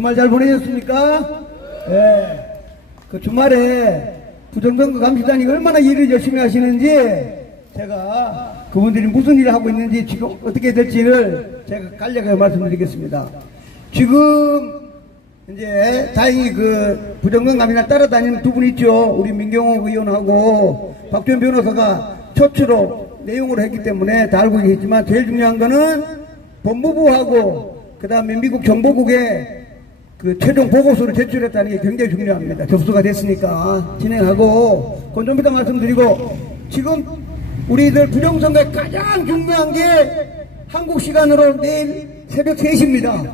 주말 잘 보내셨습니까? 예. 그 주말에 부정선거 감시단이 얼마나 일을 열심히 하시는지 제가 그분들이 무슨 일을 하고 있는지 지금 어떻게 될지를 제가 간략하게 말씀드리겠습니다. 지금 이제 다행히 그 부정선 감시단 따라다니는 두 분 있죠. 우리 민경호 의원하고 박주현 변호사가 초추로 내용으로 했기 때문에 다 알고 계시지만 제일 중요한 거는 법무부하고 그 다음에 미국 정보국에 그 최종 보고서를 제출했다는 게 굉장히 중요합니다. 접수가 됐으니까 진행하고 그건 좀 이따 말씀드리고, 지금 우리들 부정선거에 가장 중요한 게 한국 시간으로 내일 새벽 3시입니다.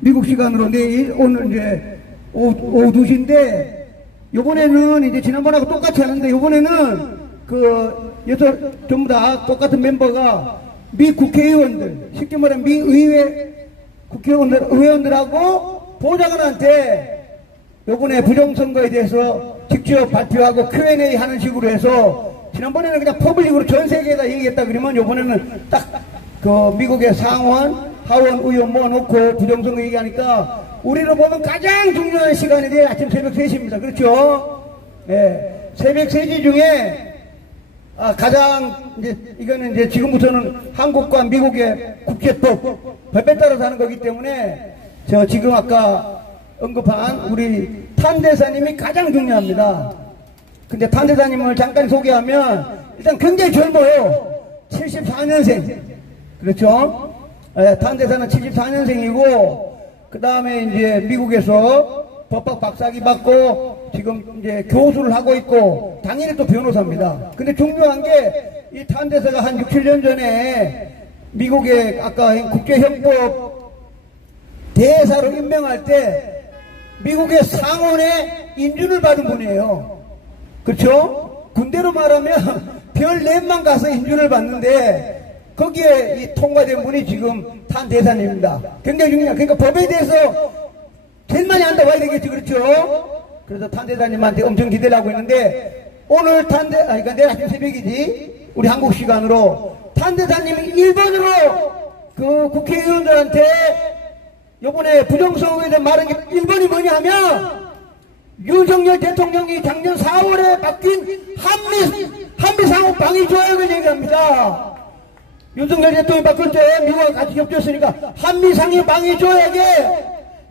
미국 시간으로 내일 오늘 이제 오후 2시인데, 요번에는 이제 지난번하고 똑같이 하는데 요번에는 그 전부 다 똑같은 멤버가 미 국회의원들, 쉽게 말하면 미 의회 의원들하고 보좌관한테 요번에 부정선거에 대해서 직접 발표하고 Q&A 하는 식으로 해서, 지난번에는 그냥 퍼블릭으로 전 세계에다 얘기했다 그러면 요번에는 딱 그 미국의 상원, 하원 의원 모아놓고 부정선거 얘기하니까 우리로 보면 가장 중요한 시간이 아침 새벽 3시입니다. 그렇죠? 예. 새벽 3시 중에 가장 이제 이거는 이제 지금부터는 한국과 미국의 국제법 법에 따라서 하는 거기 때문에 저 지금 아까 언급한 우리 탄 대사님이 가장 중요합니다. 근데 탄 대사님을 잠깐 소개하면 일단 굉장히 젊어요. 74년생. 그렇죠? 탄 대사는 74년생이고 그 다음에 이제 미국에서 법학 박사학위 받고 지금 이제 교수를 하고 있고 당연히 또 변호사입니다. 근데 중요한 게 이 탄 대사가 한 6, 7년 전에 미국의 아까 국제형법 대사로 임명할 때 미국의 상원에 인준을 받은 분이에요. 그렇죠? 군대로 말하면 별 4만 가서 인준을 받는데 거기에 이 통과된 분이 지금 탄 대사님입니다. 굉장히 중요한, 그러니까 법에 대해서 제일 많이 안다 봐야 되겠지. 그렇죠? 그래서 탄 대사님한테 엄청 기대를 하고 있는데 오늘 그러니까 내일 아침 새벽이지, 우리 한국 시간으로 탄 대사님이 1번으로 그 국회의원들한테 요번에 부정선거에 대한 말한 게 1번이 뭐냐 하면 윤석열 대통령이 작년 4월에 바뀐 한미 상호 방위 조약을 얘기합니다. 윤석열 대통령이 바꿀 때 미국과 같이 겹쳤으니까 한미 상호 방위 조약에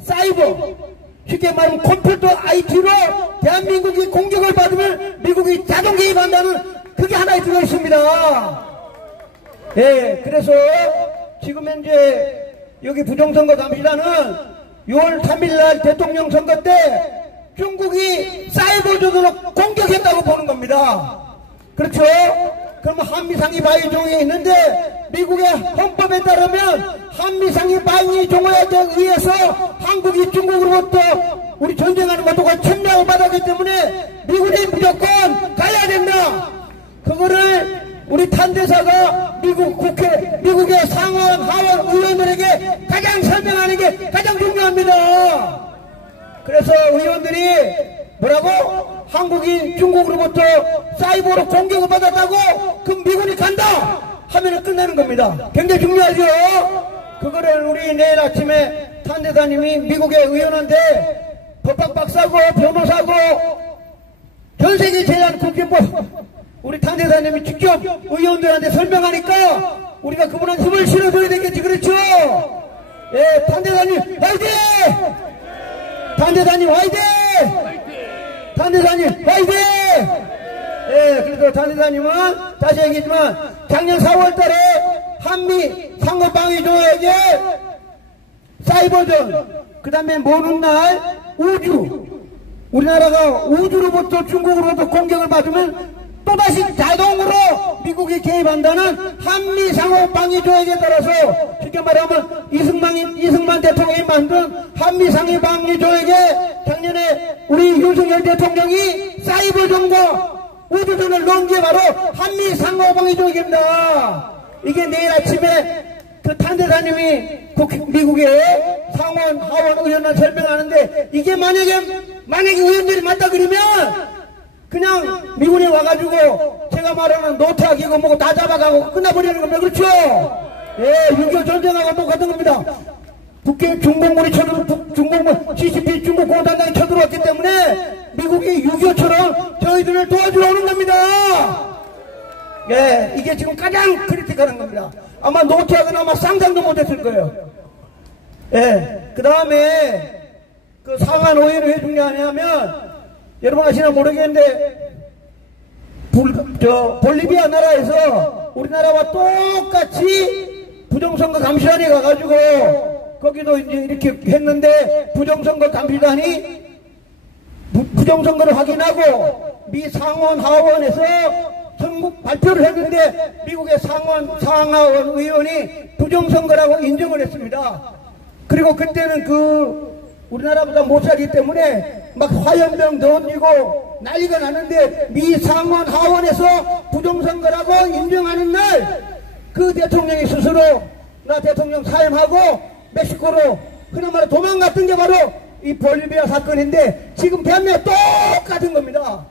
사이버, 쉽게 말하면 컴퓨터 IT로 대한민국이 공격을 받으면 미국이 자동 개입한다는 그게 하나에 들어 있습니다. 예, 그래서 지금 현재 여기 부정선거 감시단은 6월 3일날 대통령 선거 때 중국이 사이버적으로 공격했다고 보는 겁니다. 그렇죠? 그러면 한미상위 방위 조약에 있는데 미국의 헌법에 따르면 한미상위 방위 조약에 의해서 한국이 중국으로부터 우리 전쟁하는 것과 침략을 받았기 때문에 미국이 무조건 가야 된다. 그거를 우리 탄 대사가 미국 국회, 미국의 상원, 하원 의원들에게 가장 설명하는 게 가장 중요합니다. 그래서 의원들이 뭐라고? 한국이 중국으로부터 사이버로 공격을 받았다고? 그럼 미군이 간다! 하면은 끝나는 겁니다. 굉장히 중요하죠? 그거를 우리 내일 아침에 탄 대사님이 미국의 의원한테 법학 박사고 변호사고 전 세계 제한 국제법 우리 탄 대사님이 직접 의원들한테 설명하니까 우리가 그분한테 힘을 실어줘야 되겠지. 그렇죠? 예, 탄 대사님 화이팅! 탄 대사님 화이팅! 탄 대사님 화이팅! 예, 그래서 탄 대사님은 다시 얘기했지만 작년 4월 달에 한미 상호방위 조약에 사이버전, 그 다음에 모르는 날 우주, 우리나라가 우주로부터 중국으로부터 공격을 받으면 또다시 자동으로 미국이 개입한다는 한미 상호방위 조약에 따라서 쉽게 말하면 이승만 대통령이 만든 한미 상호방위 조약에 작년에 우리 윤석열 대통령이 사이버전과 우주전을 넣은 게 바로 한미 상호방위 조약입니다. 이게 내일 아침에 그 탄 대사님이 미국의 상원, 하원 의원을 설명하는데 이게 만약에 의원들이 맞다 그러면 그냥 미군이 와가지고 제가 말하는 노트하기고 뭐고 다 잡아가고 끝나버리는 겁니다. 그렇죠? 예, 6.25 전쟁하고 똑같은 겁니다. 북해 중공군이 중공군 CCP 중국 공산당이 쳐들어왔기 때문에 미국이 6.25처럼 저희들을 도와주러 오는 겁니다. 예, 이게 지금 가장 크리티컬한 겁니다. 아마 노태하고는 아마 상상도 못했을 거예요. 예, 그 다음에 그 상한 오해를 왜 중요하냐면 여러분 아시나 모르겠는데 볼리비아 나라에서 우리나라와 똑같이 부정선거 감시단에 가가지고 거기도 이제 이렇게 했는데 부정선거 감시단이 부정선거를 확인하고 미 상원 하원에서 발표를 했는데 미국의 상하원 의원이 부정선거라고 인정을 했습니다. 그리고 그때는 우리나라보다 못 살기 때문에 막 화염병 던지고 난리가 나는데 미 상원 하원에서 부정선거라고 인정하는 날 그 대통령이 스스로 나 대통령 사임하고 멕시코로 흔한 말로 도망갔던 게 바로 이 볼리비아 사건인데 지금 대한민국 똑같은 겁니다.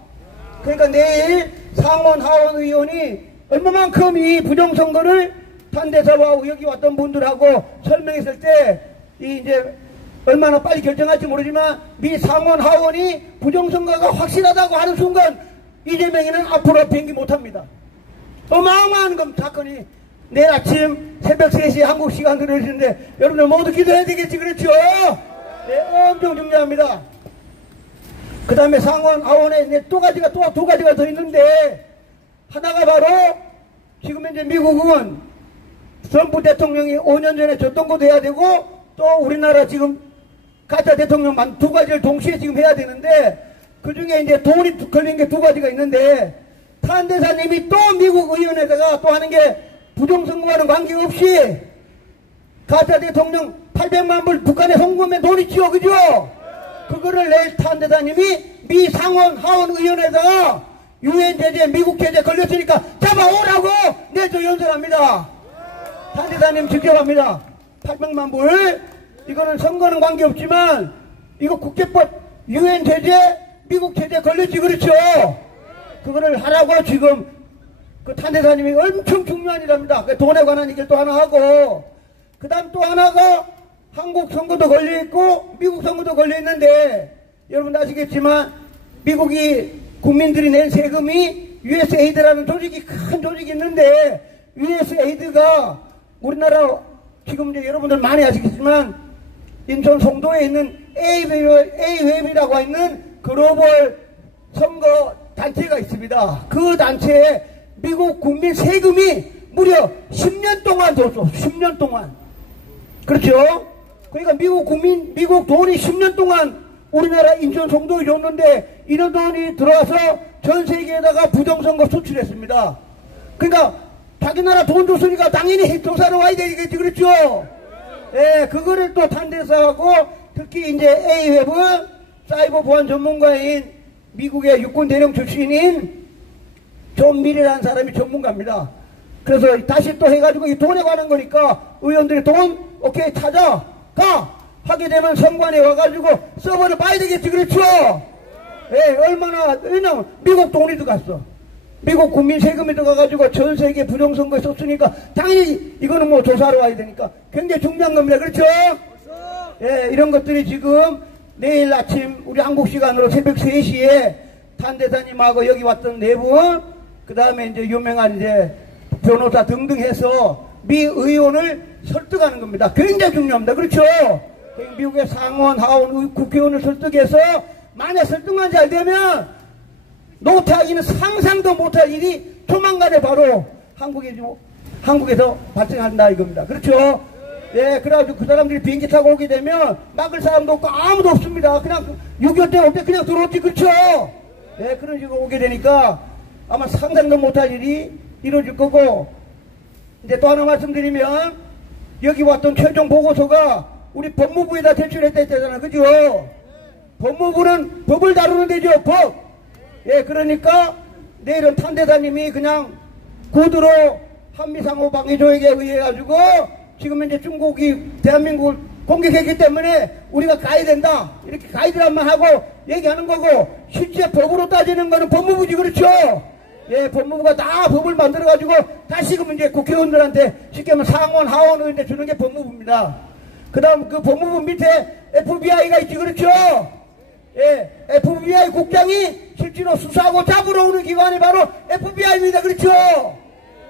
그러니까 내일 상원 하원 의원이 얼마만큼 이 부정선거를 탄대사와 여기 왔던 분들하고 설명했을 때 이제 얼마나 빨리 결정할지 모르지만 미 상원 하원이 부정선거가 확실하다고 하는 순간 이재명이는 앞으로 비행기 못합니다. 어마어마한 사건이 내일 아침 새벽 3시에 한국 시간으로 해주는데 여러분들 모두 기도해야 되겠지. 그렇죠? 네, 엄청 중요합니다. 그 다음에 상원 하원에 두 가지가 더 있는데 하나가 바로 지금 현재 미국은 트럼프 대통령이 5년 전에 줬던 것도 해야 되고 또 우리나라 지금 가짜 대통령만 두 가지를 동시에 지금 해야 되는데 그 중에 이제 돈이 걸린 게 두 가지가 있는데 탄대사님이 또 미국 의원에다가 또 하는 게 부정선거와는 관계없이 가짜 대통령 800만 불 북한에 송금해 돈 있죠. 그죠? 그거를 내일 탄대사님이 미 상원 하원 의원에다가 유엔 제재 미국 제재 걸렸으니까 잡아오라고 내일 저 연설합니다. 탄대사님 직접 합니다. 800만 불 이거는 선거는 관계없지만 이거 국제법 유엔 제재 미국 제재 걸렸지. 그렇죠? 그거를 하라고 지금 그 탄대사님이 엄청 중요한 일합니다. 돈에 관한 얘기를 또 하나 하고 그 다음 또 하나가 한국 선거도 걸려있고 미국 선거도 걸려있는데 여러분 아시겠지만 미국이 국민들이 낸 세금이 USAID라는 조직이 큰 조직이 있는데 USAID가 우리나라 지금 이제 여러분들 많이 아시겠지만 인천 송도에 있는 A웹이라고 있는 글로벌 선거 단체가 있습니다. 그 단체에 미국 국민 세금이 무려 10년 동안 줬어. 10년 동안. 그렇죠? 그러니까 미국 돈이 10년 동안 우리나라 인천 송도에 줬는데 이런 돈이 들어와서 전 세계에다가 부정선거 수출했습니다. 그러니까 자기 나라 돈 줬으니까 당연히 조사로 와야 되겠지. 그렇죠? 예, 그거를 또 탄대사하고 특히 이제 A웹은 사이버 보안 전문가인 미국의 육군 대령 출신인 존 밀이라는 사람이 전문가입니다. 그래서 다시 또 해가지고 이 돈에 관한 거니까 의원들이 돈 오케이 찾아 가 하게 되면 선관에 와가지고 서버를 봐야 되겠지. 그렇죠? 예, 왜냐면 미국 돈이 들어갔어. 미국 국민 세금이 들어가가지고 전 세계 부정선거에 썼으니까 당연히 이거는 뭐 조사하러 와야 되니까 굉장히 중요한 겁니다. 그렇죠? 예, 이런 것들이 지금 내일 아침 우리 한국 시간으로 새벽 3시에 탄대사님하고 여기 왔던 네 분, 그 다음에 이제 유명한 이제 변호사 등등 해서 미 의원을 설득하는 겁니다. 굉장히 중요합니다. 그렇죠? 미국의 상원, 하원, 국회의원을 설득해서 만약 설득만 잘 되면 노태하기는 상상도 못할 일이 조만간에 바로 한국에서 발생한다 이겁니다. 그렇죠? 예, 그래가지고 그 사람들이 비행기 타고 오게 되면 막을 사람도 없고 아무도 없습니다. 그냥 6.25 때 올 때 그냥 들어오지. 그렇죠? 예, 그런 식으로 오게 되니까 아마 상상도 못할 일이 이루어질 거고, 이제 또 하나 말씀드리면 여기 왔던 최종 보고서가 우리 법무부에다 제출했다 했잖아요. 그죠? 법무부는 법을 다루는 데죠. 법. 예, 그러니까 내일은 탄대사님이 그냥 구두로 한미상호 방위조약에 의해 가지고 지금 이제 중국이 대한민국을 공격했기 때문에 우리가 가야 된다 이렇게 가이드란만 하고 얘기하는 거고, 실제 법으로 따지는 거는 법무부지. 그렇죠? 예, 법무부가 다 법을 만들어 가지고 다시금 이제 국회의원들한테 쉽게 하면 상원 하원 의원한테 주는 게 법무부입니다. 그 다음 그 법무부 밑에 FBI가 있지, 그렇죠? 예, FBI 국장이 실제로 수사하고 잡으러 오는 기관이 바로 FBI입니다. 그렇죠?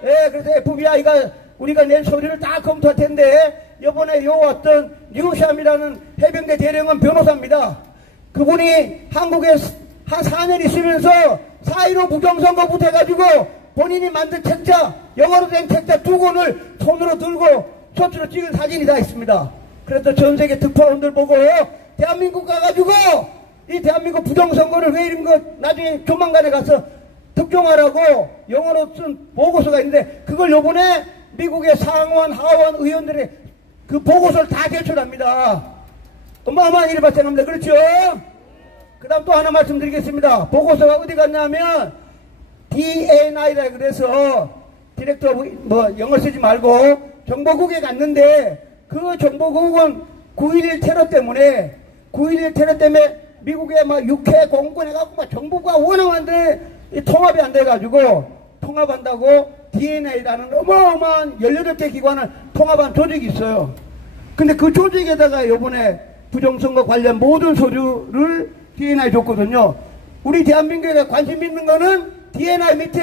예, 그래서 FBI가 우리가 낸 서류를 다 검토할 텐데, 이번에 요 어떤 뉴샴이라는 해병대 대령은 변호사입니다. 그분이 한국에 한 4년 있으면서 4.15 부정선거부터 해가지고 본인이 만든 책자, 영어로 된 책자 2권을 손으로 들고 셔츠로 찍은 사진이 다 있습니다. 그래서 전 세계 특파원들 보고 대한민국 가가지고 이 대한민국 부정선거를 왜 이런 거 나중에 조만간에 가서 특종하라고 영어로 쓴 보고서가 있는데, 그걸 요번에 미국의 상원, 하원 의원들의 그 보고서를 다 제출합니다. 어마어마한 일이 발생합니다. 그렇죠? 그 다음 또 하나 말씀드리겠습니다. 보고서가 어디 갔냐면 DNI라 그래서 디렉터 뭐 영어 쓰지 말고 정보국에 갔는데, 그 정보국은 9.11 테러 때문에 미국에 막 육해 공군해갖고 막 정보가 워낙 많은데 통합이 안 돼가지고, 통합한다고 DNA라는 어마어마한 18개 기관을 통합한 조직이 있어요. 근데 그 조직에다가 요번에 부정선거 관련 모든 서류를 DNI 줬거든요. 우리 대한민국에 관심 있는 거는 DNI 밑에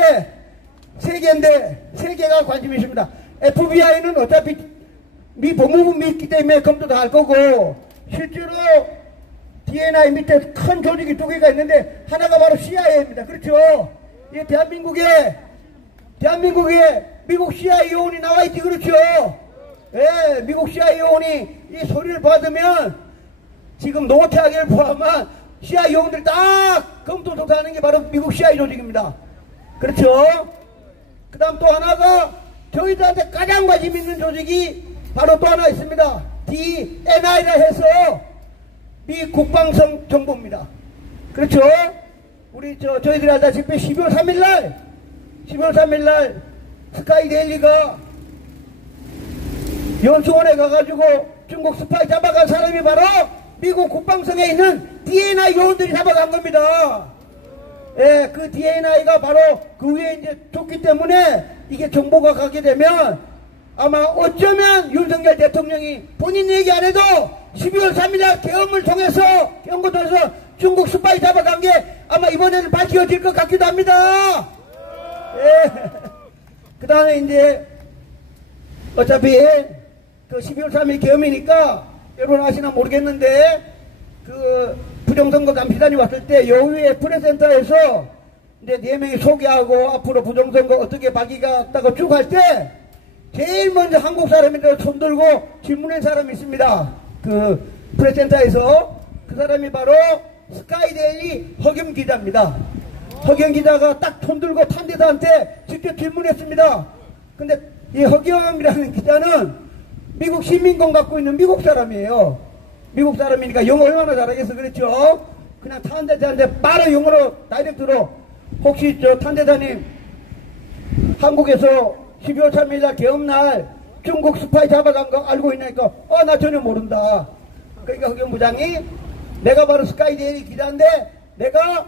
3개인데 3개가 관심이 있습니다. FBI는 어차피 미 법무부 밑이기 때문에 검토도 할 거고, 실제로 DNI 밑에 큰 조직이 2개가 있는데 하나가 바로 CIA입니다. 그렇죠? 이 대한민국에 미국 CIA 요원이 나와 있지, 그렇죠? 예, 미국 CIA 요원이 이 소리를 받으면 지금 노태하게를 포함한 CIA 요원들이 딱 검토 조사하는 게 바로 미국 CIA 조직입니다. 그렇죠? 그 다음 또 하나가 저희들한테 가장 관심 있는 조직이 바로 또 하나 있습니다. DNI라 해서 미 국방성 정보입니다. 그렇죠? 우리 저희들이 알다시피 12월 3일날 스카이데일리가 연수원에 가가지고 중국 스파이 잡아간 사람이 바로 미국 국방성에 있는 DNI 요원들이 잡아간 겁니다. 예, 그 DNI가 바로 그 위에 이제 줬기 때문에 이게 정보가 가게 되면 아마 어쩌면 윤석열 대통령이 본인 얘기 안 해도 12월 3일날 계엄을 통해서 중국 스파이 잡아간 게 아마 이번에는 밝혀질 것 같기도 합니다. 예. 그 다음에 이제 어차피 그 12월 3일 계엄이니까 여러분 아시나 모르겠는데, 그 부정선거 감시단이 왔을 때 여의회 프레센터에서 이제 4명이 소개하고 앞으로 부정선거 어떻게 밝히겠다고 쭉 할 때 제일 먼저 한국 사람인데 손들고 질문한 사람이 있습니다. 그 프레센터에서 그 사람이 바로 스카이데일리 허겸 기자입니다. 허겸 기자가 딱 손들고 탄대사한테 직접 질문했습니다. 근데 이 허겸이라는 기자는 미국 시민권 갖고 있는 미국 사람이에요. 미국 사람이니까 영어 얼마나 잘하겠어, 그렇죠? 그냥 탄대사한테 바로 영어로 다이렉트로, 혹시 저 탄대사님 한국에서 12월 3일날 계엄날 중국 스파이 잡아간 거 알고 있냐니까, 나 전혀 모른다. 그러니까 허겸 부장이 내가 바로 스카이데일리 기자인데 내가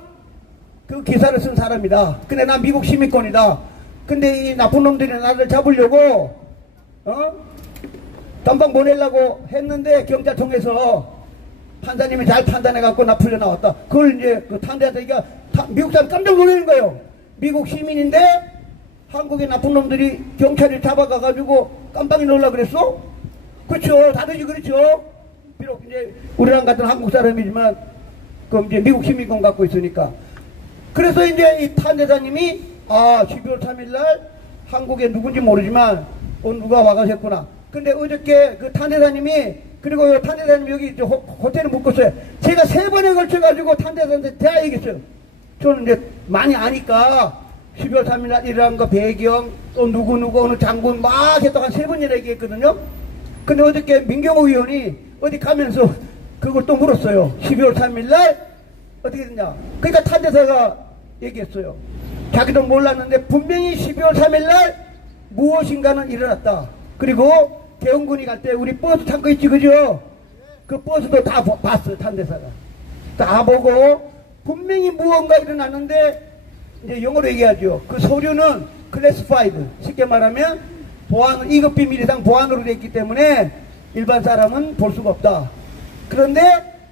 그 기사를 쓴 사람이다. 근데 난 미국 시민권이다. 근데 이 나쁜 놈들이 나를 잡으려고 감방 보내려고 했는데 경찰 통해서 판사님이 잘 판단해갖고 나 풀려 나왔다. 그걸 이제 그 탄대한테 미국 사람 깜짝 놀라는 거예요. 미국 시민인데 한국의 나쁜 놈들이 경찰이 잡아가가지고 깜빡이 놀라 그랬어? 그렇죠. 다르지, 그렇죠. 비록 이제 우리랑 같은 한국 사람이지만 그 이제 미국 시민권 갖고 있으니까. 그래서 이제 이 탄대사님이 12월 3일날 한국에 누군지 모르지만 누가 와가셨구나. 근데 어저께 그 탄대사님이, 그리고 탄대사님 여기 호텔에 묵었어요. 제가 3번에 걸쳐가지고 탄대사한테 다 얘기했어요. 저는 이제 많이 아니까 12월 3일날 일어난 거 배경, 또 누구 어느 장군 막 했다가 한 3번이나 얘기했거든요. 근데 어저께 민경호 의원이 어디 가면서 그걸 또 물었어요. 12월 3일날 어떻게 됐냐. 그러니까 탄대사가 얘기했어요. 자기도 몰랐는데 분명히 12월 3일날 무엇인가는 일어났다. 그리고 대원군이 갈 때 우리 버스 탄 거 있지, 그죠? 그 버스도 다 봤어요, 탄대사가. 다 보고 분명히 무언가 일어났는데, 이제 영어로 얘기하죠. 그 서류는 클래시파이드, 쉽게 말하면 보안, 2급 비밀 이상 보안으로 되어 있기 때문에 일반 사람은 볼 수가 없다. 그런데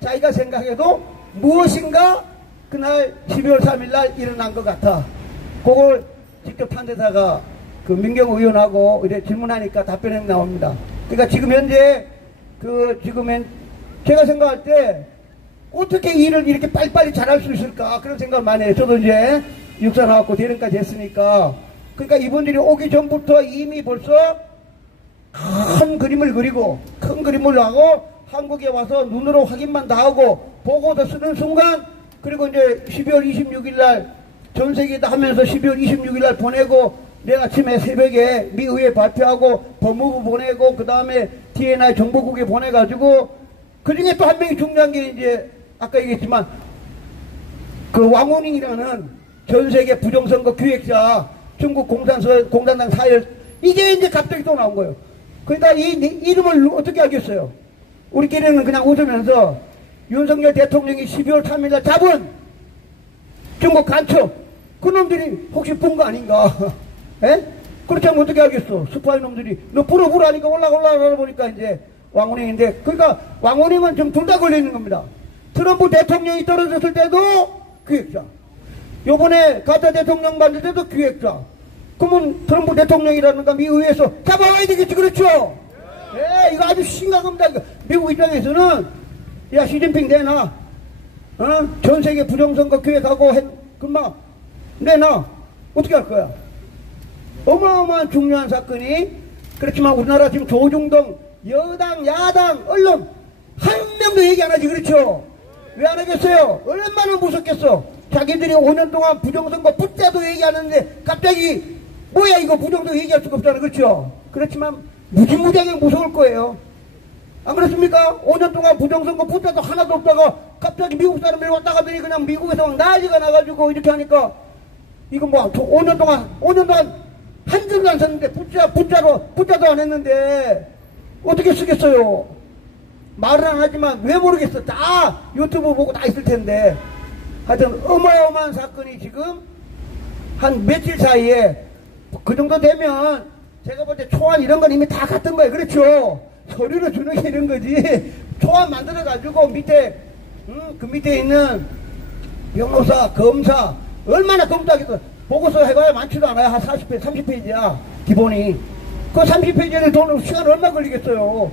자기가 생각해도 무엇인가 그날 12월 3일 날 일어난 것 같아. 그걸 직접 판대사가 그 민경 의원하고 이렇게 질문하니까 답변이 나옵니다. 그러니까 지금 현재 제가 생각할 때 어떻게 일을 이렇게 빨리빨리 잘할 수 있을까 그런 생각을 많이 해요. 저도 이제 육사 나왔고 대령까지 했으니까. 그러니까 이분들이 오기 전부터 이미 벌써 큰 그림을 그리고 큰 그림을 하고 한국에 와서 눈으로 확인만 다 하고 보고서 쓰는 순간, 그리고 이제 12월 26일 날 전 세계다 하면서 12월 26일 날 보내고 내일 아침에 새벽에 미 의회 발표하고 법무부 보내고 그 다음에 DNI 정보국에 보내가지고, 그 중에 또 한 명이 중요한 게 이제 아까 얘기했지만 그 왕호닝이라는 전 세계 부정선거 기획자, 중국 공산당 사열, 이게 이제 갑자기 또 나온 거예요. 그러니까 이 이름을 어떻게 알겠어요? 우리끼리는 그냥 웃으면서 윤석열 대통령이 12월 3일 날 잡은 중국 간첩, 그놈들이 혹시 본 거 아닌가? 에? 그렇지 않으면 어떻게 알겠어? 스파이 놈들이 너 불어 하니까 올라가 보니까 이제 왕호닝인데, 그러니까 왕호닝은 좀 둘 다 걸려 있는 겁니다. 트럼프 대통령이 떨어졌을 때도 기획자, 요번에 가짜 대통령 만들 때도 기획자. 그러면 트럼프 대통령이라든가 미 의회에서 잡아와야 되겠지, 그렇죠? 예, 이거 아주 심각합니다. 미국 입장에서는 야, 시진핑 내놔, 전 세계 부정선거 기획하고 금방 내놔. 어떻게 할 거야? 어마어마한 중요한 사건이. 그렇지만 우리나라 지금 조중동 여당 야당 언론 한 명도 얘기 안 하지, 그렇죠? 왜 안 하겠어요? 얼마나 무섭겠어. 자기들이 5년 동안 부정선거 붙자도 얘기하는데 갑자기 뭐야 이거 부정선거 얘기할 수가 없잖아, 그렇죠? 그렇지만 무지무지하게 무서울 거예요. 안 그렇습니까? 5년 동안 부정선거 붙자도 하나도 없다가 갑자기 미국 사람들이 왔다 가더니 그냥 미국에서 막 난리가 나가지고 이렇게 하니까 이거 뭐 5년 동안 한 줄도 안 썼는데 붙자도 안 했는데 어떻게 쓰겠어요? 말은 안 하지만 왜 모르겠어. 다 유튜브 보고 다 있을 텐데. 하여튼 어마어마한 사건이 지금 한 며칠 사이에 그 정도 되면 제가 볼 때 초안 이런 건 이미 다 갔던 거예요. 그렇죠? 서류로 주는 게 이런 거지. 초안 만들어 가지고 밑에 그 밑에 있는 변호사, 검사 얼마나 검토하겠어. 보고서 해봐야 많지도 않아요. 한 40페이지, 30페이지야 기본이. 그 30페이지를 돈 시간 얼마 걸리겠어요.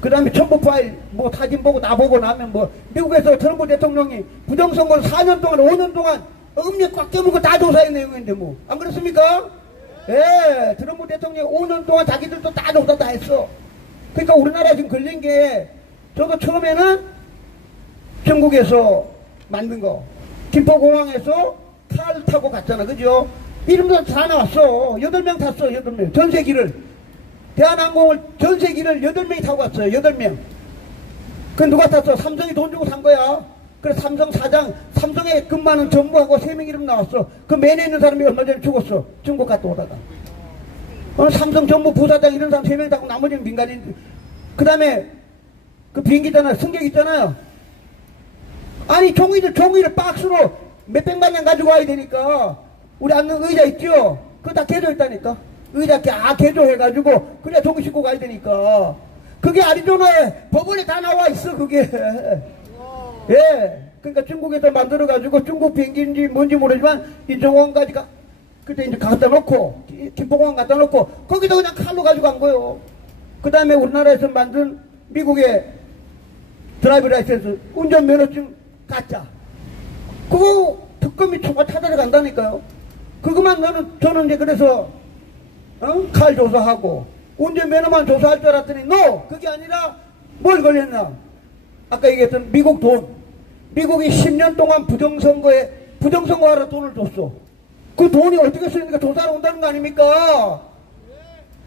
그 다음에 첨부 파일 뭐 사진 보고 나 보고 나면 뭐 미국에서 트럼프 대통령이 부정선거를 4년 동안 5년 동안 음력 꽉 깨물고 다 조사한 내용인데 뭐 안 그렇습니까? 예, 트럼프 대통령이 5년 동안 자기들도 다 조사 다 했어. 그러니까 우리나라 지금 걸린 게, 저도 처음에는 전국에서 만든 거 김포공항에서 칼 타고 갔잖아, 그죠? 이름도 다 나왔어. 8명 탔어. 8명 전세기를, 대한항공을 전세기를 8명이 타고 갔어요. 8명. 그 누가 탔어? 삼성이 돈 주고 산 거야. 그래서 삼성 사장, 삼성에 근무하는 전무하고 3명 이름 나왔어. 그 맨에 있는 사람이 얼마 전에 죽었어. 중국 갔다 오다가. 삼성 전무 부사장 이런 사람 3명 타고 나머지는 민간인. 그 다음에 그 비행기 있잖아요. 승객 있잖아요. 아니 종이를 박스로 몇백만 명 가지고 와야 되니까 우리 앉는 의자 있죠? 그거 다 개조했다니까. 의자 개조해가지고 그래야 종이 싣고 가야 되니까. 그게 아리조나에 법원에 다 나와 있어 그게. 예. 그러니까 중국에서 만들어가지고 중국 비행기인지 뭔지 모르지만 인천공항까지 그때 이제 갖다 놓고 김포공항 갖다 놓고 거기다 그냥 칼로 가지고 간 거예요. 그 다음에 우리나라에서 만든 미국의 드라이브 라이센스 운전면허증 가짜. 그거 특검이 총알 찾아내 간다니까요. 그것만 저는 이제 그래서 칼 조사하고 운전면허만 조사할 줄 알았더니 그게 아니라 뭘 걸렸나? 아까 얘기했던 미국 돈. 미국이 10년 동안 부정선거하러 돈을 줬어. 그 돈이 어떻게 쓰니까 조사하러 온다는 거 아닙니까?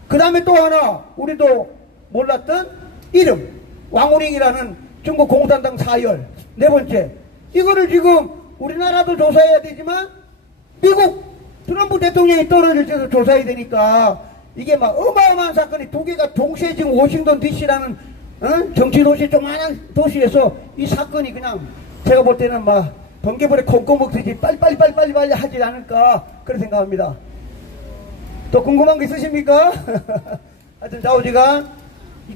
그 다음에 또 하나 우리도 몰랐던 이름 왕호닝이라는 중국 공산당 사열. 4번째 이거를 지금 우리나라도 조사해야 되지만 미국 트럼프 대통령이 떨어질 때도 조사해야 되니까 이게 막 어마어마한 사건이 2개가 동시에 지금 워싱턴 DC라는 정치도시 조그만한 도시에서 이 사건이 그냥 제가 볼 때는 막 번개불에 콩콩 먹듯이 빨리 하지 않을까 그런 생각합니다. 또 궁금한 거 있으십니까? 하여튼 좌우지간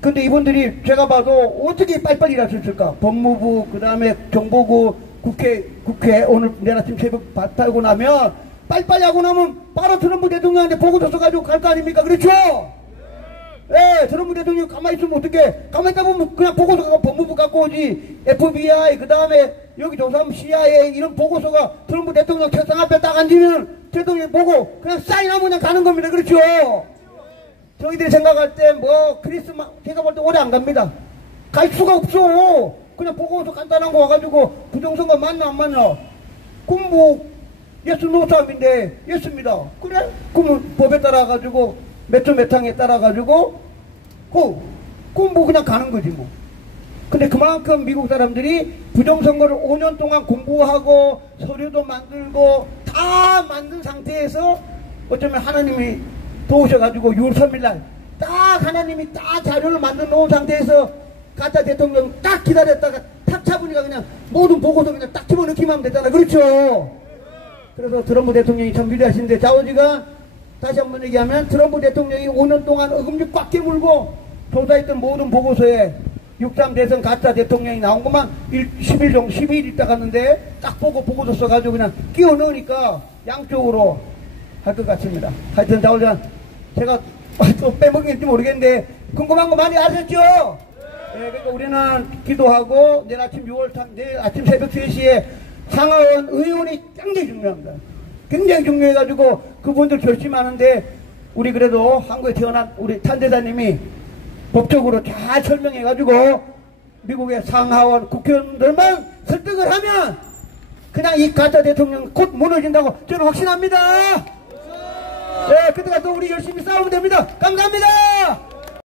근데 이분들이 제가 봐도 어떻게 빨리빨리 일할 수 있을까? 법무부, 그 다음에 정보부, 국회 오늘 내일 아침 새벽 발표하고 나면 빨리빨리 하고 나면 바로 트럼프 대통령한테 보고서 써가지고 갈 거 아닙니까? 그렇죠? 예, 트럼프 대통령 가만히 있으면 어떡해? 가만히 있다 보면 그냥 보고서 갖고 법무부 갖고 오지. FBI, 그 다음에 여기 조사하면 CIA 이런 보고서가 트럼프 대통령 책상 앞에 딱 앉으면 대통령 보고 그냥 사인하면 그냥 가는 겁니다. 그렇죠? 저희들이 생각할 때 뭐 크리스마스 제가 볼 때 오래 안 갑니다. 갈 수가 없어. 그냥 보고서 간단한 거 와가지고 부정선거 맞나 안 맞나? 그럼 뭐 예스 노 싸움인데 예스입니다. 그래? 그러면 법에 따라 가지고 몇 조 몇 항에 따라 가지고 그럼 뭐 그냥 가는 거지 뭐. 근데 그만큼 미국 사람들이 부정선거를 5년 동안 공부하고 서류도 만들고 다 만든 상태에서 어쩌면 하나님이 도우셔가지고 6월 3일날 딱 하나님이 딱 자료를 만들어 놓은 상태에서 가짜 대통령 딱 기다렸다가 탁 잡으니까 그냥 모든 보고서 그냥 딱 집어넣기만 하면 되잖아. 그렇죠? 그래서 트럼프 대통령이 참 위대하신데 자오지가 다시 한번 얘기하면 트럼프 대통령이 5년 동안 어금니 꽉 깨물고 조사했던 모든 보고서에 6.3 대선 가짜 대통령이 나온 것만 12일 있다 갔는데 딱 보고 보고서 써가지고 그냥 끼워 넣으니까 양쪽으로 할 것 같습니다. 하여튼 자오지가 제가 또 빼먹는지 모르겠는데 궁금한 거 많이 아셨죠? 네, 그러니까 우리는 기도하고 내일 아침 내일 아침 새벽 3시에 상하원 의원이 굉장히 중요합니다. 굉장히 중요해가지고 그분들 결심하는데 우리 그래도 한국에 태어난 우리 탄대사님이 법적으로 잘 설명해가지고 미국의 상하원 국회의원들만 설득을 하면 그냥 이 가짜 대통령 곧 무너진다고 저는 확신합니다. 네, 그때가 또 우리 열심히 싸우면 됩니다. 감사합니다.